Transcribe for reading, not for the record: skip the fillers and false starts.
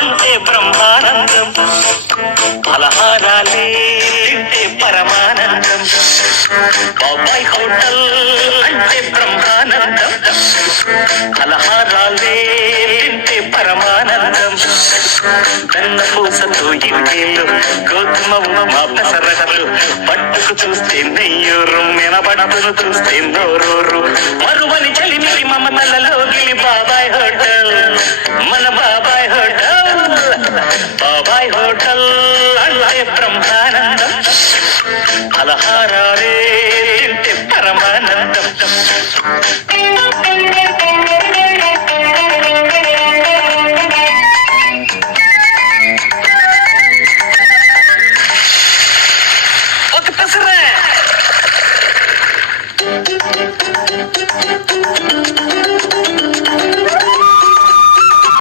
అంటే బ్రహ్మానందం, పలహారాలే తింటే పరమానందం. బాబాయ్ హోటల్ అంటే బ్రహ్మానందం, పలహారాలే తింటే పరమానందం. కన్న పూసతో ఇడ్లీలు, గోధుమ ఉప్మా పెసరట్లు, పట్టుకు చూస్తే నెయ్యూరు, మెనబడుతును చూస్తే నోరూరు. మరువని చలిమికి మమతలలో గిలి బాబాయ్ హోటల్, మన బాబాయ్ హోటల్. బాబాయ్ హోటల్ అంటే బ్రహ్మానందం, పలహారాలే తింటే పరమానందం.